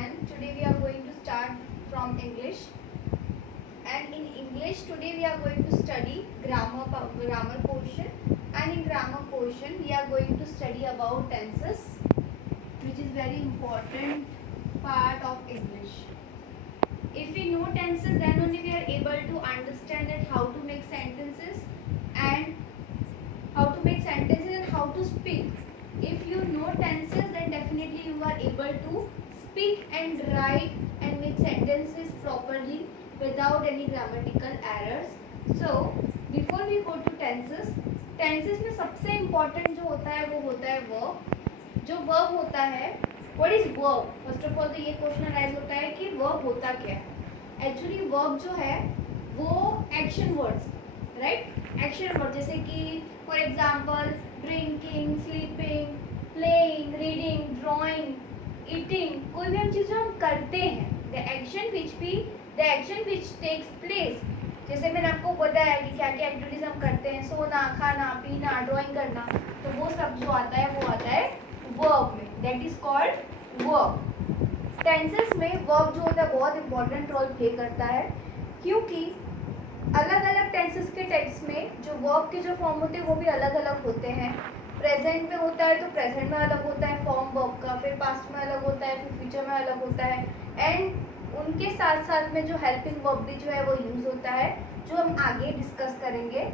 and today we are going to start from English. And in English today we are going to study grammar portion, and in grammar portion we are going to study about tenses, which is very important part of English. If we know tenses, then only we are able to understand that how to make sentences and how to speak. If you know tenses, then definitely you are able to speak and write and make sentences properly without any grammatical errors. So before we go to tenses में सबसे important जो होता है वो होता है verb. जो verb होता है, what is verb? First of all तो ये question arise होता है कि verb होता क्या है. Actually verb जो है वो action words, right? Action words जैसे कि for example drinking, sleeping, playing, reading, drawing, eating, कोई भी हम चीज़ जो हम करते हैं, the action which takes place. जैसे मैंने आपको बताया कि क्या क्या एक्टिविटीज हम करते हैं, सोना, खाना, पीना, ड्राइंग करना, तो वो सब जो आता है वो आता है वर्ब में. That is called verb. Tenses में वर्ब जो होता है बहुत इंपॉर्टेंट रोल प्ले करता है, क्योंकि अलग अलग टेंसेस के टेक्स्ट में जो वर्ब के जो फॉर्म होते हैं वो भी अलग अलग होते हैं. प्रेजेंट में होता है तो प्रेजेंट में अलग होता है फॉर्म वर्ब का, फिर पास्ट में अलग होता है, फिर फ्यूचर में अलग होता है, एंड उनके साथ साथ में जो हेल्पिंग वर्ब भी जो है वो यूज होता है, जो हम आगे डिस्कस करेंगे.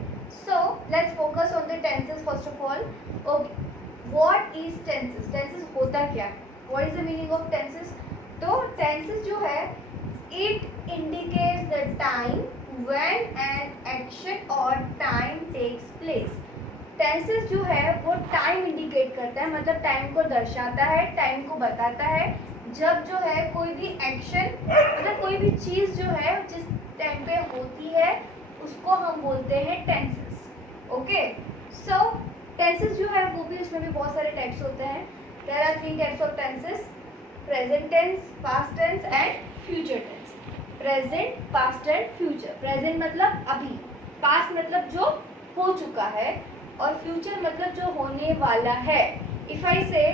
So let's focus on the tenses first of all. Okay, what is tenses? Tenses होता क्या है? What is the meaning of tenses? तो टेंसेस जो है it indicates the time when an action और टाइम टेक्स प्लेस. टेंसेस जो है वो टाइम इंडिकेट करता है, मतलब टाइम को दर्शाता है, टाइम को बताता है. जब जो है कोई भी एक्शन मतलब कोई भी चीज़ जो है जिस टाइम पे होती है उसको हम बोलते हैं टेंसेस. ओके, सो टेंसेस जो है वो भी, उसमें भी बहुत सारे टाइप्स होते हैं. There are 3 types of tenses: present tense, past tense and future tense. Present, past and future. Present मतलब अभी, पास्ट मतलब जो हो चुका है, और फ्यूचर मतलब जो होने वाला है. इफ आई से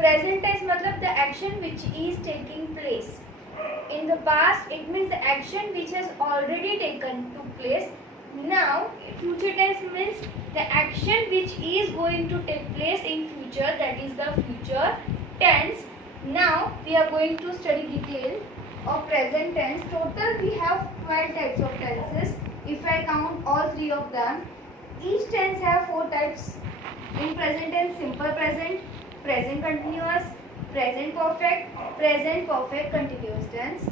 present tense मतलब the action which is taking place. In the past it means the action which has already taken to place. Now future tense means the action which is going to take place in future, that is the future tense. Now we are going to study detail of present tense. Total we have 12 types of tenses. If I count all 3 of them, each tense have 4 types. In present tense, simple present, present continuous, present perfect continuous tense.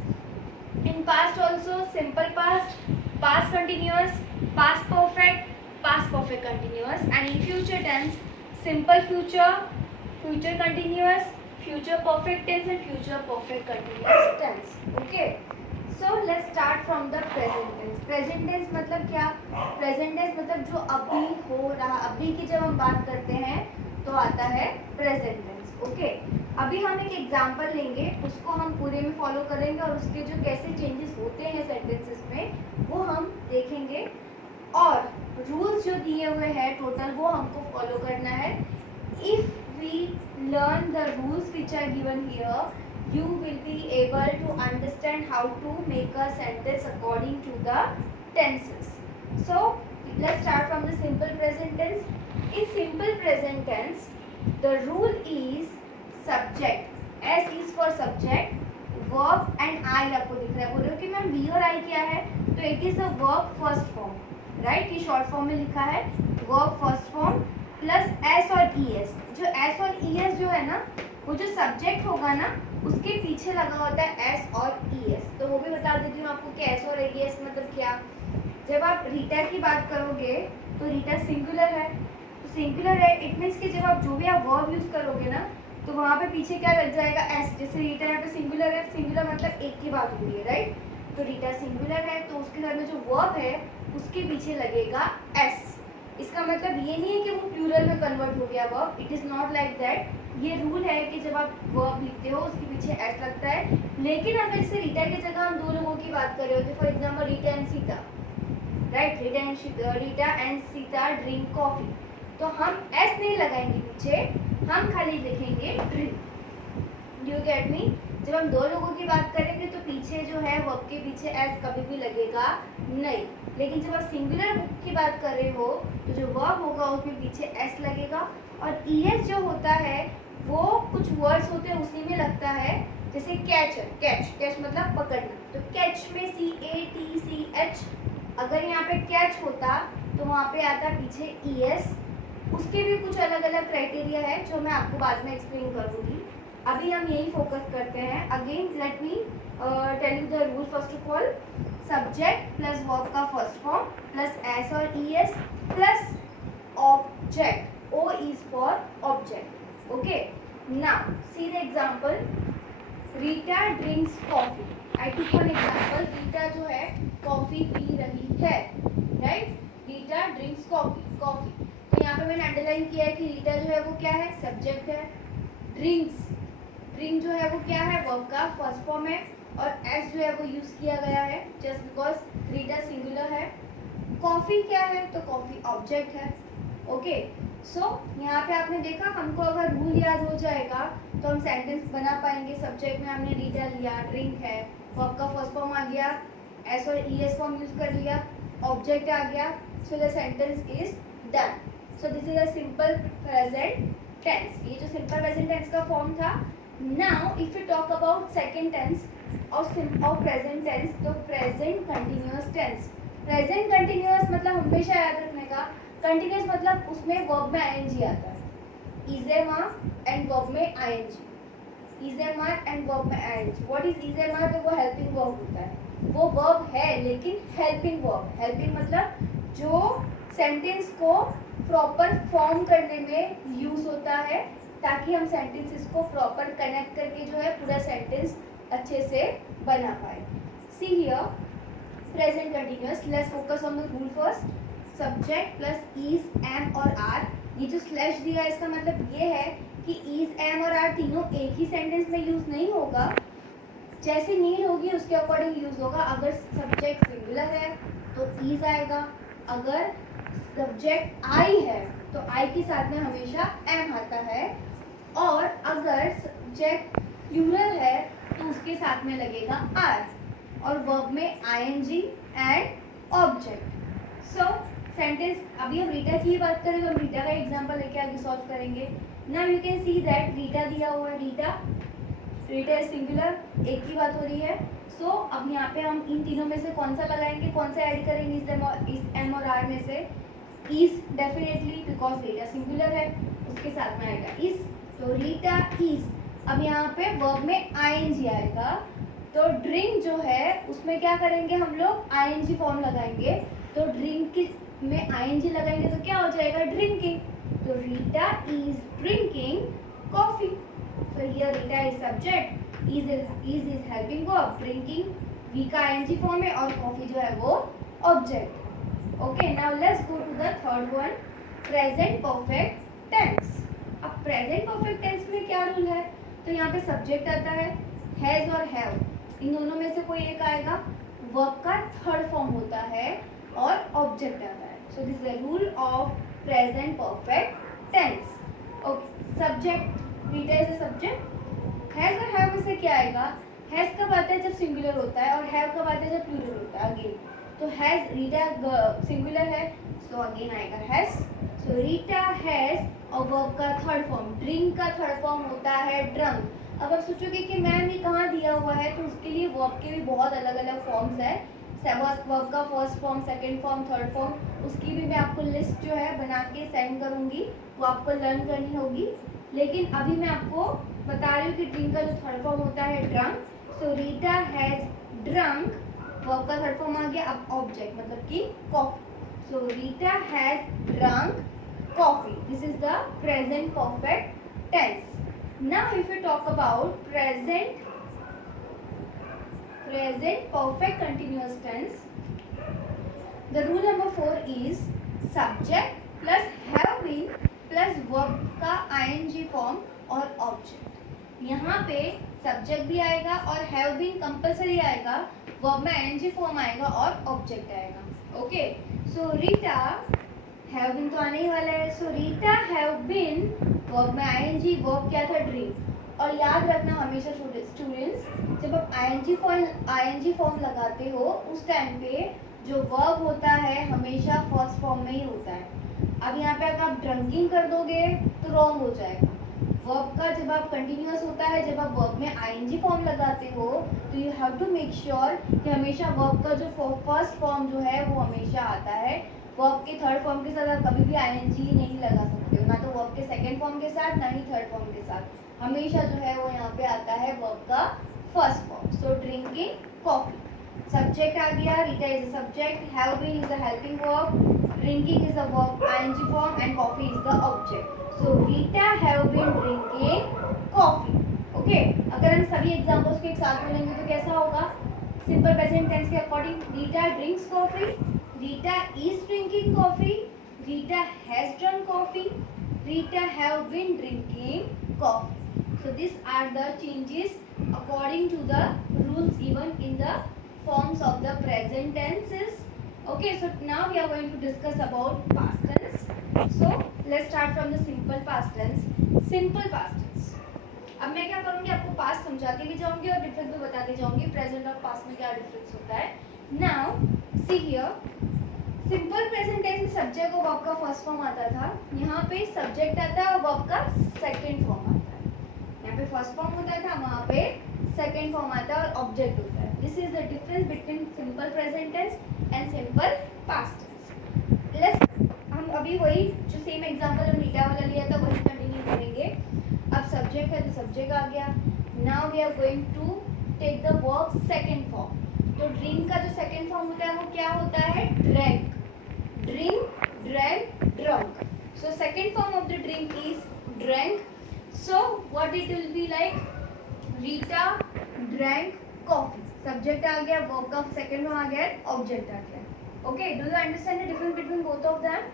In past also simple past, past continuous, past perfect continuous, and in future tense simple future, future continuous, future perfect tense and future perfect continuous tense. Okay, so let's start from the present tense. Present tense मतलब क्या? Present tense मतलब जो अभी हो रहा, अभी की जब हम बात करते हैं तो आता है प्रेजेंट टेंस. ओके, अभी हम एक एग्जांपल लेंगे, उसको हम पूरे में फॉलो करेंगे और उसके जो कैसे चेंजेस होते हैं सेंटेंसेस में वो हम देखेंगे, और रूल्स जो दिए हुए हैं टोटल वो हमको फॉलो करना है. If we learn the rules which are given here, you will be able to understand how to make a sentence according to the tenses. So let's start from the simple present tense. In simple present tense, the rule is subject. S is for subject, verb and I आपको दिख रहा है. बोल रहे हो कि ma'am V और I क्या है, तो it is the verb first form, right? ये short form में लिखा है verb first form plus S और ES. जो S और ES जो है ना, वो जो सब्जेक्ट होगा ना उसके पीछे लगा होता है S और ES. तो वो भी बता देती हूँ आपको कि S और ES मतलब क्या. जब आप रीटा की बात करोगे तो रीटा सिंगुलर है, तो सिंगुलर है इट मीन्स कि जब आप जो भी आप वर्ब यूज करोगे ना तो वहाँ पे पीछे क्या लग जाएगा S. जैसे रीटा यहाँ पे सिंगुलर है, सिंगुलर मतलब एक की बात हो रही है, राइट? तो रीटा सिंगुलर है तो उसके साथ में जो वर्ब है उसके पीछे लगेगा S. इसका मतलब ये नहीं है कि वो प्लूरल में कन्वर्ट हो गया verb. It is not like that. ये रूल है कि जब आप वर्ब लिखते हो उसके पीछे एस लगता है. लेकिन अगर इससे रीटा की जगह हम 2 लोगों की बात कर रहे होते, for example Rita and Sita, right? Rita and Sita drink coffee, तो हम एस नहीं लगाएंगे पीछे, हम खाली लिखेंगे drink. Do you get me? जब हम दो लोगों की बात करेंगे तो पीछे जो है वर्ब के पीछे एस कभी भी लगेगा नहीं, लेकिन जब आप सिंगुलर की बात कर रहे हो तो जो वर्ब होगा उसमें पीछे एस लगेगा। और ईएस जो होता है वो कुछ वर्ड्स होते हैं उसी में लगता है, जैसे कैच है, कैच मतलब पकड़ना, तो कैच में CATCH, अगर यहाँ पे कैच होता तो वहाँ पे आता पीछे ES। उसके भी कुछ अलग अलग क्राइटेरिया है जो मैं आपको बाद में एक्सप्लेन करूँगी। अभी हम यही फोकस करते हैं। Again let me tell you the rule. First of all, subject plus verb का फर्स्ट फॉर्म प्लस एस और ES plus object, O is for object। Okay, now see the example, Rita drinks coffee. I took one example, Rita जो है coffee पी रही है, right? Rita drinks coffee. तो यहाँ पे मैंने अंडरलाइन किया है कि रीटा जो है वो क्या है, सब्जेक्ट है। ड्रिंक जो है वो क्या है, वर्ब का फर्स्ट फॉर्म है, और एस जो है वो यूज किया गया है जस्ट बिकॉज रीटा सिंगुलर है। कॉफी क्या है, तो कॉफी ऑब्जेक्ट है। ओके, सो यहाँ पे आपने देखा, हमको अगर रूल याद हो जाएगा तो हम सेंटेंस बना पाएंगे। सब्जेक्ट में हमने रीटा लिया, ड्रिंक है, वर्ब का फर्स्ट फॉर्म आ गया, एस और ES फॉर्म यूज कर लिया, ऑब्जेक्ट आ गया, so the sentence is done. So this is a simple present tense. ये जो सिंपल प्रेजेंट टेंस का फॉर्म था। Now if you talk about second tense और प्रेजेंट टेंस, तो present continuous tense. Present continuous मतलब हमेशा याद रखने का, कंटिन्यूअस मतलब उसमें वर्ब में ING आता है, इजेमा एंड वर्ब में ING, इजेमा एंड वर्ब में ING। What is is am? तो वो हेल्पिंग वर्ब होता है, वो वर्ब है लेकिन हेल्पिंग वर्ब। हेल्पिंग मतलब जो सेंटेंस को प्रॉपर फॉर्म करने में यूज होता है, ताकि हम सेंटेंसेस को प्रॉपर कनेक्ट करके जो है पूरा सेंटेंस अच्छे से बना पाए। See here, present continuous, let's focus on the rule first. Subject plus is, am और आर। ये जो स्लैश दिया है इसका मतलब ये है कि इज, एम और आर तीनों एक ही सेंटेंस में यूज नहीं होगा, जैसे नीड होगी उसके अकॉर्डिंग यूज होगा। अगर सब्जेक्ट सिंगुलर है तो इज आएगा, अगर सब्जेक्ट आई है तो आई के साथ में हमेशा एम आता है, और अगर सब्जेक्ट प्लूरल है तो उसके साथ में लगेगा आर, और वर्ब में ING and object. So sentence, अभी हम रीटा की बात करें तो हम रीटा का एग्जांपल लेके आगे सॉल्व करेंगे। Now you can see that Rita दिया हुआ है, रीटा सिंगुलर, एक ही बात हो रही है। सो अब यहाँ पे हम इन तीनों में से कौन सा लगाएंगे, कौन सा ऐड करेंगे इस एम और आर में से? Is definitely, because Rita singular है, उसके साथ में आएगा इज, तो रीटा इज। अब यहाँ पे वर्ब में ING आएगा, तो ड्रिंक जो है उसमें क्या करेंगे हम लोग, ING फॉर्म लगाएंगे, तो ड्रिंक में ING लगाएंगे तो क्या हो जाएगा, ड्रिंकिंग। तो Rita is drinking coffee. So here Rita is subject, is helping verb, drinking V का ING फॉर्म है, और कॉफी जो है वो object. Okay, now let's go to the third one, present perfect tense. अब प्रेजेंट परफेक्ट टेंस में क्या rule है, तो यहाँ पे सब्जेक्ट आता है, हैज और हैव, इन दोनों में से कोई एक आएगा, वर्ब का थर्ड फॉर्म होता है, और ऑब्जेक्ट आता है। So this is the rule of present perfect tense. Okay, subject, Rita is a subject, has और हैव में से क्या आएगा, हैज कब आता है जब सिंगुलर होता है, और हैव कब आता है जब प्लूरल होता है। अगेन तो हैज, रीटा सिंगुलर है, सो अगेन आएगा हैज। सो रीटा हैज, और वर्ब का थर्ड फॉर्म, ड्रिंक का थर्ड फॉर्म होता है ड्रंक। अब आप सोचोगे कि मैम ये कहाँ दिया हुआ है, तो उसके लिए वर्ब के भी बहुत अलग अलग फॉर्म्स है। वर्ब का first form, second form, third form, उसकी भी मैं आपको लिस्ट जो है बना के सेंड करूँगी, वो आपको लर्न करनी होगी। लेकिन अभी मैं आपको बता रही हूँ कि ड्रिंक का जो थर्ड फॉर्म होता है drunk. So Rita has drunk, verb का थर्ड फॉर्म आ गया, अब ऑब्जेक्ट मतलब कि coffee. So Rita has drunk coffee, this is the present perfect tense. Now if you talk about present perfect continuous tense, the rule number 4 is subject plus have been plus verb का ING form और object. यहाँ पे subject भी आएगा और have been compulsory आएगा, verb में ING form आएगा और ऑब्जेक्ट आएगा। Okay, so Rita have been तो आने ही वाला है. So Rita have been verb में आईएनजी, वर्ब क्या था ड्रिंक. और याद रखना हमेशा स्टूडेंट्स, जब आप आईएनजी फॉर्म लगाते हो उस टाइम पे जो वर्ब होता है हमेशा फर्स्ट फॉर्म में ही होता है. अब यहाँ पे अगर आप ड्रंकिंग कर दोगे तो रॉन्ग हो जाएगा. वर्ब का जब आप कंटिन्यूअस होता है, जब आप वर्ब में आईएनजी फॉर्म लगाते हो तो you have to make sure कि हमेशा वर्ब का जो फर्स्ट फॉर्म जो है वो हमेशा आता है. वर्ब के थर्ड फॉर्म के साथ आप कभी भी आईएनजी नहीं लगा सकते हो, ना तो वर्ब के सेकंड फॉर्म के साथ, ना ही थर्ड फॉर्म के साथ. हमेशा जो है वो यहाँ पे आता है वर्ब का first form. So drinking coffee, subject आ गया, Rita is a subject, have been is a helping verb, drinking is a verb ing form and coffee is the object. So Rita have been drinking coffee. Okay, अगर हम सभी examples को एक साथ बोलेंगे तो कैसा होगा? सिंपल प्रेजेंट टेंस के according Rita drinks coffee, Rita is drinking coffee, Rita has drunk coffee, Rita have been drinking coffee. So these are the changes according to the rules given in the forms of the present tenses. Okay, so now we are going to discuss about past tense. So let's start from the simple past tense. Simple past tense. अब मैं क्या करूँगी, आपको past समझाती भी जाऊँगी और difference भी बताती जाऊँगी प्रेजेंट और पास्ट में क्या डिफरेंस होता है. Now see here, simple present tense में सब्जेक्ट और वर्ब का फर्स्ट फॉर्म आता था. यहाँ पे सब्जेक्ट आता है और वर्ब का सेकंड फॉर्म आता है. यहाँ पे फर्स्ट फॉर्म होता था, वहाँ पे सेकंड फॉर्म आता है और ऑब्जेक्ट होता है. This is the difference between simple present tense and simple past tense. Let's हम अभी वही जो सेम एग्जांपल हम रीटा वाला लिया था वही कंटिन्यू करेंगे. अब सब्जेक्ट है तो सब्जेक्ट आ गया. Now we are going to take the verb second form. तो ड्रिंक का जो सेकंड फॉर्म होता है वो क्या होता है? Drank. Drink, drank, drunk. So second form of the drink is drank. So what it will be like? Rita drank coffee. Subject आ गया, वर्ब का सेकंड फॉर्म आ गया, ऑब्जेक्ट आ गया. Okay, do you understand the difference between both of them?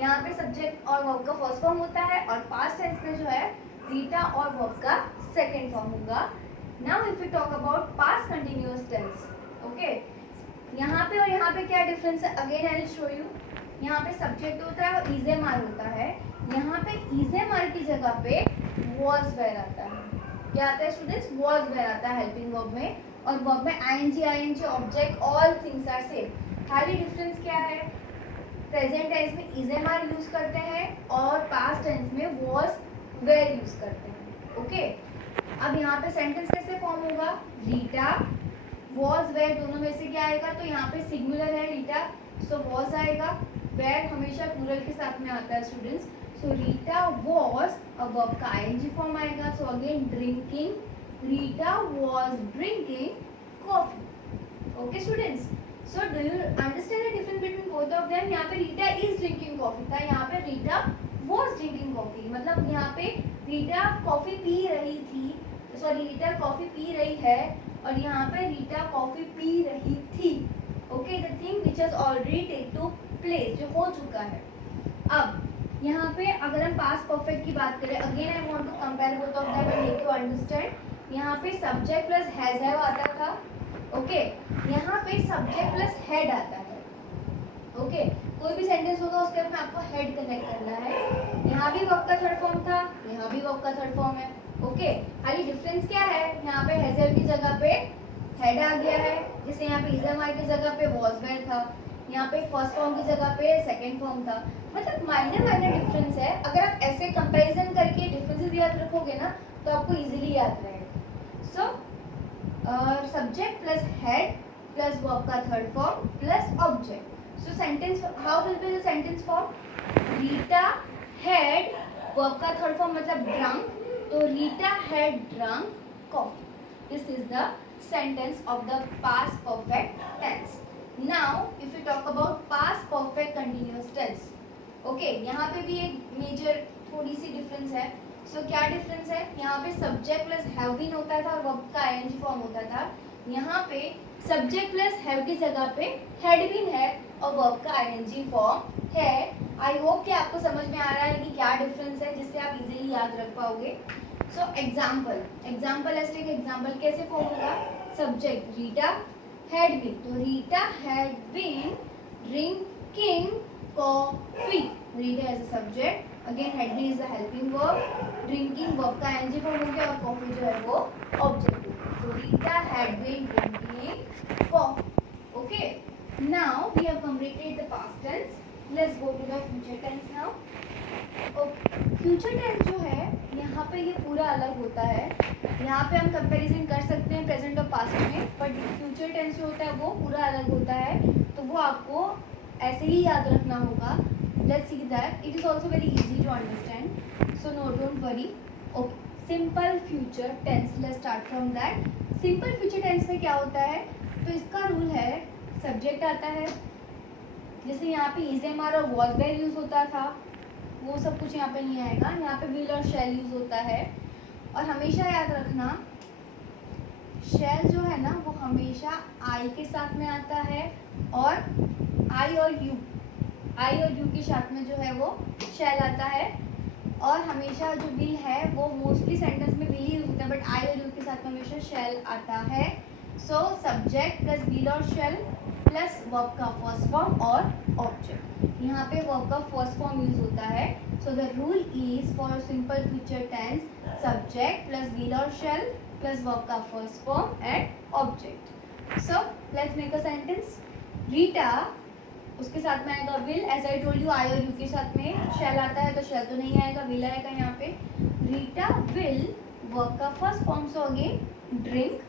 यहाँ पे subject और वर्ब का फर्स्ट फॉर्म होता है और पास्ट टेंस में जो है रीटा और वर्ब का सेकंड फॉर्म होगा. Now if you talk about past continuous tense, okay, यहाँ पे और यहाँ पे क्या डिफरेंस है? Again I will show you. यहाँ पे सब्जेक्ट होता है और इजेमार होता है. यहाँ पे इजेमार की जगह पे वॉज वेयर आता है. क्या आता है स्टूडेंट्स? वॉज वेयर आता है हेल्पिंग वर्ब में. और वर्ब में ING object all things are same. खाली डिफरेंस क्या है? प्रेजेंट टेंस में इजेमार यूज करते हैं और पास्ट टेंस में वॉज वेयर यूज करते हैं. ओके, अब यहाँ पे सेंटेंस कैसे फॉर्म होगा? रीटा वॉज वेयर दोनों में से क्या आएगा? तो यहाँ पे सिंगुलर है रीटा, सो वॉज आएगा. वेयर हमेशा प्लूरल के साथ में आता है स्टूडेंट्स. सो रीटा वॉज और वर्ब का आईएनजी फॉर्म आएगा. So again drinking, Rita was drinking coffee. Okay students, so do you understand the difference between both of them? यहाँ पे रीटा इज ड्रिंकिंग कॉफी था, यहाँ पे रीटा वॉज ड्रिंकिंग कॉफी. मतलब यहाँ पे रीटा कॉफी पी रही थी, सॉरी रीटा कॉफी पी रही है और यहाँ पे रीटा कॉफी पी रही थी. Okay, the thing which has already take to place, जो हो चुका है. अब यहाँ पे अगर हम पास्ट परफेक्ट की बात करें, again I want to compare both of them and make you understand. यहाँ पे सब्जेक्ट प्लस हैज हैव आता था. ओके, यहाँ पे सब्जेक्ट प्लस हेड आता है. ओके, कोई भी सेंटेंस होगा उसके में आपको हेड कनेक्ट करना है. यहाँ भी वर्ब का थर्ड फॉर्म था, यहाँ भी वर्ब का थर्ड फॉर्म है. ओके, खाली डिफरेंस क्या है? यहाँ पे हैज हैव की जगह पे हेड आ गया है, जैसे यहाँ पे इजमार की जगह पे वॉज वेयर था, यहाँ पे फर्स्ट फॉर्म की जगह पे सेकंड फॉर्म था. मतलब माइनर डिफरेंस है. अगर आप ऐसे कंपैरिजन करके डिफरेंसेस याद रखोगे ना तो आपको इजीली याद रहेगा. So subject plus head plus verb का third form plus object. So sentence how will be the sentence form? Rita had verb का थर्ड फॉर्म मतलब ड्रंक, तो Rita had drunk coffee. This is the sentence of the past perfect tense. Now if you talk about past perfect continuous tense, okay, यहाँ पे भी एक major थोड़ी सी difference है. सो क्या डिफरेंस है? यहाँ पे सब्जेक्ट प्लस हैव बीन होता था और वर्ब का आईएनजी फॉर्म होता था. यहाँ पे सब्जेक्ट प्लस हैव की जगह पे हैड बीन है और वर्ब का आईएनजी फॉर्म है. आई होप कि आपको समझ में आ रहा है कि क्या डिफरेंस है, जिससे आप इजीली याद रख पाओगे. सो एग्जाम्पल ऐसे एक एग्जाम्पल कैसे फॉर्म होगा? सब्जेक्ट रीटा हैड बीन, तो Rita had been drinking coffee. Rita as a subject. Again had been is a helping verb. Drinking verb का ing form हो गया और coffee जो है वो object हो गया. So Rita had been drinking coffee. Okay. Now we have completed the past tense. Let's go to the future tense now. Okay. Future tense जो है यहाँ पे ये पूरा अलग होता है. यहाँ पे हम कंपैरिजन कर सकते हैं प्रेजेंट और पास्ट में, बट फ्यूचर टेंस जो होता है वो पूरा अलग होता है, तो वो आपको ऐसे ही याद रखना होगा. Let's see that it is also very easy to understand, so no don't worry. Okay, simple future tense, let's start from that. Simple future tense में क्या होता है, तो इसका रूल है सब्जेक्ट आता है, जैसे यहाँ पे इज एम आर और वॉज वेर यूज होता था, वो सब कुछ यहाँ पे नहीं आएगा. यहाँ पे विल और शैल यूज होता है. और हमेशा याद रखना शैल जो है ना वो हमेशा आई के साथ में आता है, और आई और यू के साथ में जो है वो शैल आता है. और हमेशा जो विल है वो मोस्टली सेंटेंस में विल ही यूज होता है, बट आई और यू के साथ में हमेशा शैल आता है. सो सब्जेक्ट प्लस विल और शैल प्लस वर्ब का फर्स्ट फॉर्म और ऑब्जेक्ट. यहाँ पे वर्ब का फर्स्ट फॉर्म यूज होता है. So the rule is for simple future tense subject plus will और शैल प्लस वर्ब का first form and object. So let's make a sentence. Rita, उसके साथ में आएगा will. As I told you I और you के साथ में शैल आता है, तो शैल तो नहीं आएगा, विल आएगा यहाँ पे. रीटा विल वर्ब का first form, so again drink.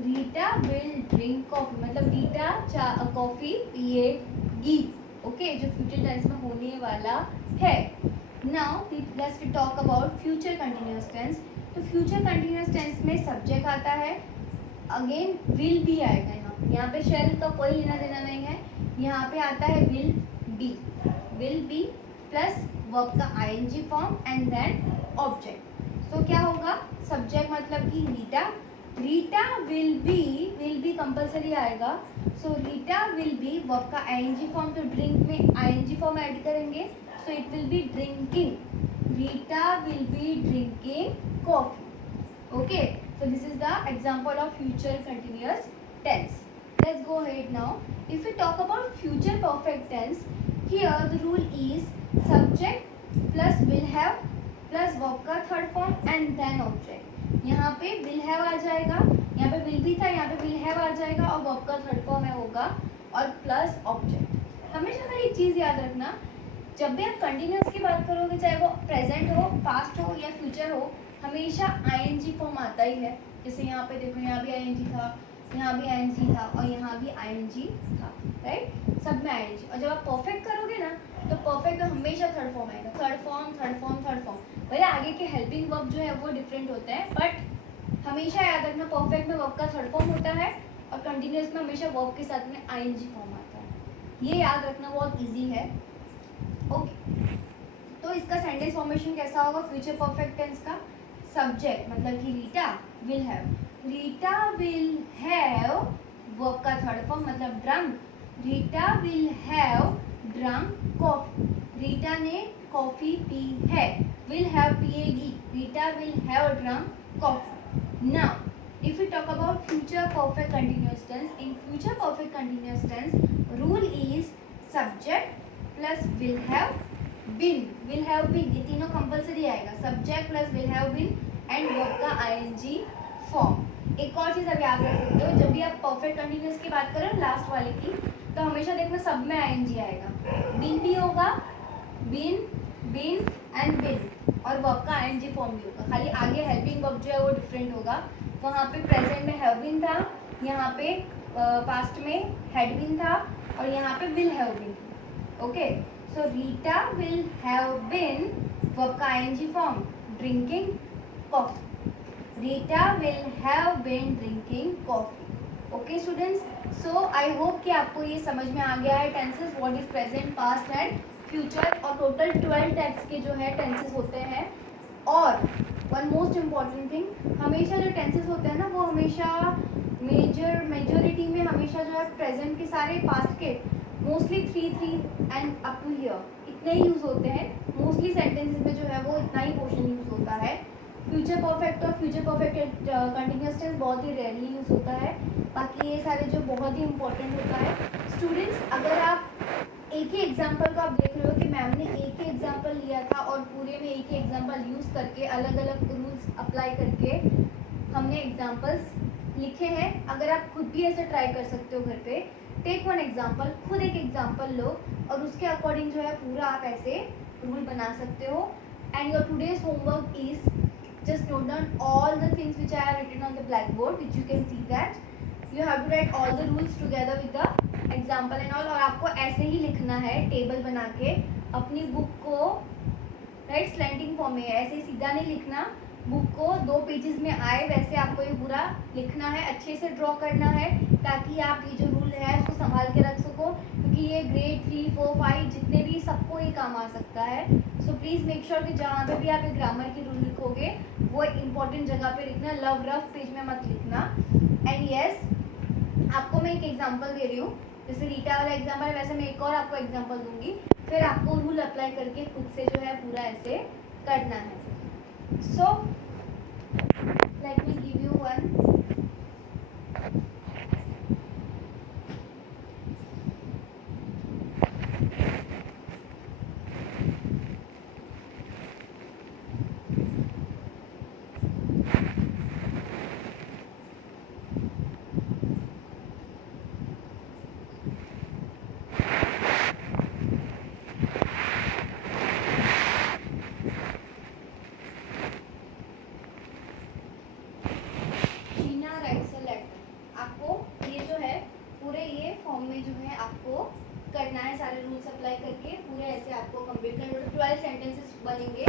Rita will drink coffee, मतलब रीटा कॉफी पिएगी. ओके, जो फ्यूचर टेंस में होने वाला है. Now let's talk about future continuous tense. तो फ्यूचर कंटिन्यूअस टेंस में सब्जेक्ट आता है, अगेन विल भी आएगा. यहाँ पे शैल का कोई लेना देना नहीं है. यहाँ पे आता है विल बी प्लस वर्ब का ING form and then object. तो क्या होगा, सब्जेक्ट मतलब कि रीटा विल बी कंपल्सरी आएगा. सो रीटा विल बी वर्ब का आईएनजी फॉर्म, तो ड्रिंक में आईएनजी फॉर्म ऐड करेंगे, so it will B drinking. Rita will be drinking coffee. Okay, so this is the example of future continuous tense. Let's go ahead now. If we talk about future perfect tense, here the rule is subject plus will have plus verb का third form and then object. यहाँ पे will have आ जाएगा, यहाँ पे will भी था, यहाँ पे will have आ जाएगा और verb का third form है होगा और plus object. हमेशा खाली एक चीज़ याद रखना, जब भी आप कंटिन्यूस की बात करोगे, चाहे वो प्रेजेंट हो, पास्ट हो या फ्यूचर हो, हमेशा आईएनजी फॉर्म आता ही है. जैसे यहाँ पे देखो, यहाँ भी आईएनजी था, यहाँ भी आईएनजी था और यहाँ भी आईएनजी था, राइट, सब में आईएनजी. और जब आप परफेक्ट करोगे ना, तो परफेक्ट में हमेशा थर्ड फॉर्म आएगा, थर्ड फॉर्म. भले आगे के हेल्पिंग वर्ब जो है वो डिफरेंट होते हैं, बट हमेशा याद रखना परफेक्ट में वर्ब का थर्ड फॉर्म होता है और कंटिन्यूस में हमेशा वर्ब के साथ में आईएनजी फॉर्म आता है. ये याद रखना बहुत ईजी है. ओके, तो इसका सेंटेंस फॉर्मेशन कैसा होगा फ्यूचर परफेक्ट टेंस का. सब्जेक्ट मतलब कि रीटा विल हैव वर्ब का थर्ड फॉर्म मतलब drunk. Rita will have drunk coffee. Rita ने कॉफी पी है. विल हैव पिएगी. Rita will have drunk coffee. Now if you talk about future perfect continuous tense, in future perfect continuous tense rule is subject plus will have been, ये तीनों compulsory आएगा. Subject plus will have been and verb का ING form. एक और चीज़ अब याद रख सकते हो, जब भी आप परफेक्ट कंटिन्यूअस की बात करो लास्ट वाले की, तो हमेशा देखना सब में आईएनजी आएगा. बीन भी होगा, बीन एंड बिन, और वर्ब का आईएनजी फॉर्म भी होगा. खाली आगे हेल्पिंग वर्ब जो है वो डिफरेंट होगा. वहाँ पे प्रेजेंट में हैव बीन था, यहाँ पे पास्ट में हैड बीन था और यहाँ पे will have been. Okay, so Rita will have been verb का ing form drinking coffee. Rita will have been drinking coffee. Okay students, so I hope कि आपको ये समझ में आ गया है tenses, what is present, past and future, और total 12 types के जो है tenses होते हैं. और one most important thing, हमेशा जो tenses होते हैं ना वो हमेशा मेजोरिटी में हमेशा जो है प्रेजेंट के सारे पास्ट के mostly 3 and up to here इतने ही यूज़ होते हैं. मोस्टली सेंटेंसेस में जो है वो इतना ही पोर्शन यूज़ होता है. फ्यूचर परफेक्ट और फ्यूचर परफेक्ट कंटिन्यूअस टेंस बहुत ही रेयरली यूज़ होता है. बाकी ये सारे जो बहुत ही इंपॉर्टेंट होता है. स्टूडेंट्स, अगर आप एक ही एग्जाम्पल को आप देख रहे हो कि मैम ने एक ही एग्जाम्पल लिया था और पूरे में एक ही एग्जाम्पल यूज़ करके अलग अलग रूल्स अप्लाई करके हमने एग्जाम्पल्स लिखे हैं। अगर आप खुद भी ऐसे ट्राई कर सकते हो घर पे, टेक वन एग्जाम्पल, खुद एक एग्जाम्पल लो और उसके अकॉर्डिंग जो है पूरा आप ऐसे रूल बना सकते हो। And your today's homework is just note down all the things which I have written on the blackboard, which you can see that you have to write all the rules together with the example and all। और आपको ऐसे ही लिखना है table बना के अपनी book को, right, slanting form में, ऐसे सीधा नहीं लिखना, बुक को 2 पेजेस में आए वैसे आपको ये पूरा लिखना है, अच्छे से ड्रॉ करना है ताकि आप ये जो रूल है उसको संभाल के रख सको, क्योंकि ये ग्रेड 3, 4, 5 जितने भी सबको ये काम आ सकता है। सो प्लीज़ मेक श्योर कि जहाँ पे भी आप ये ग्रामर की रूल लिखोगे वो इंपॉर्टेंट जगह पे लिखना, लव रफ पेज में मत लिखना। एंड यस, आपको मैं एक एग्जांपल दे रही हूँ, जैसे रीटा वाला एग्जांपल है वैसे मैं एक और आपको एग्जांपल दूंगी, फिर आपको रूल अप्लाई करके खुद से जो है पूरा ऐसे करना है। So let me give you one. आपको करना है सारे रूल्स अप्लाई करके पूरे ऐसे आपको कंप्लीट करना, 12 सेंटेंसेस बनेंगे